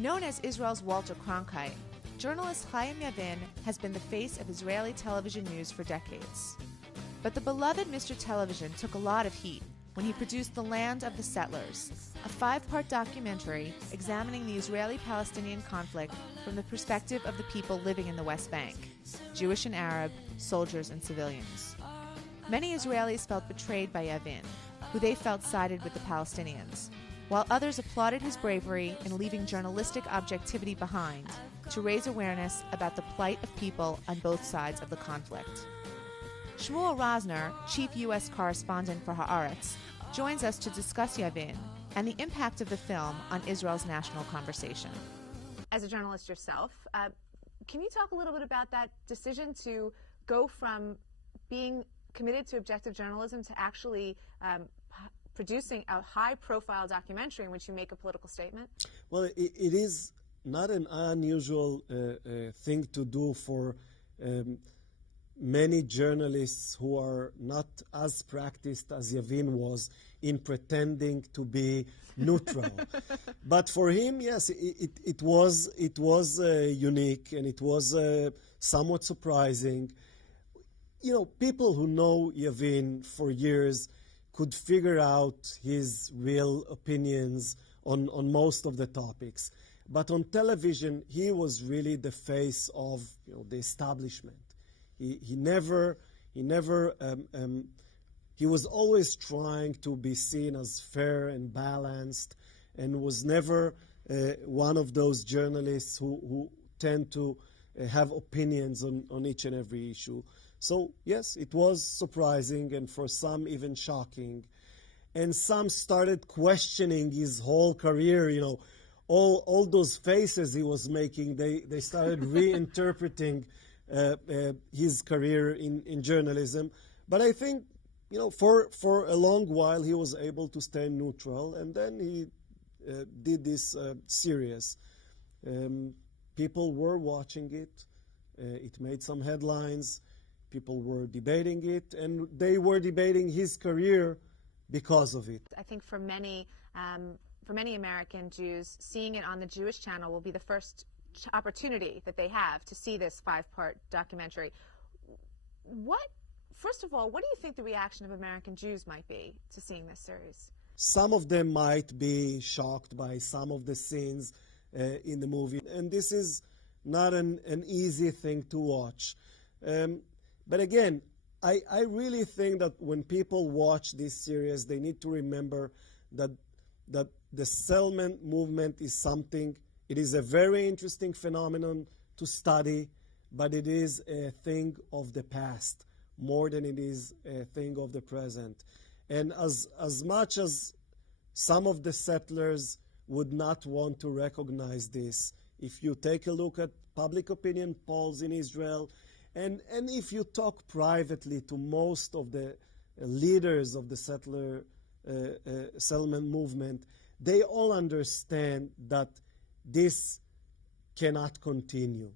Known as Israel's Walter Cronkite, journalist Chaim Yavin has been the face of Israeli television news for decades. But the beloved Mr. Television took a lot of heat when he produced The Land of the Settlers, a 5-part documentary examining the Israeli-Palestinian conflict from the perspective of the people living in the West Bank, Jewish and Arab, soldiers and civilians. Many Israelis felt betrayed by Yavin, who they felt sided with the Palestinians, while others applauded his bravery in leaving journalistic objectivity behind to raise awareness about the plight of people on both sides of the conflict. Shmuel Rosen, chief U.S. correspondent for Haaretz, joins us to discuss Yavin and the impact of the film on Israel's national conversation. As a journalist yourself, can you talk a little bit about that decision to go from being committed to objective journalism to actually producing a high-profile documentary in which you make a political statement? Well, it is not an unusual thing to do for many journalists who are not as practiced as Yavin was in pretending to be neutral. But for him, yes, it was unique, and it was somewhat surprising. You know, people who know Yavin for years could figure out his real opinions on most of the topics. But on television, he was really the face of the establishment. He was always trying to be seen as fair and balanced, and was never one of those journalists who tend to have opinions on each and every issue. So yes, it was surprising, and for some even shocking. And some started questioning his whole career, all those faces he was making, they started reinterpreting his career in journalism. But I think, for a long while he was able to stay neutral, and then he did this series. People were watching it. It made some headlines. People were debating it, and they were debating his career because of it. I think for many American Jews, seeing it on the Jewish channel will be the first opportunity that they have to see this 5-part documentary. First of all, what do you think the reaction of American Jews might be to seeing this series? Some of them might be shocked by some of the scenes in the movie, and this is not an easy thing to watch. But again, I really think that when people watch this series, they need to remember that the settlement movement is something. It is a very interesting phenomenon to study, but it is a thing of the past more than it is a thing of the present. And as much as some of the settlers would not want to recognize this, if you take a look at public opinion polls in Israel, and if you talk privately to most of the leaders of the settlement movement, they all understand that this cannot continue.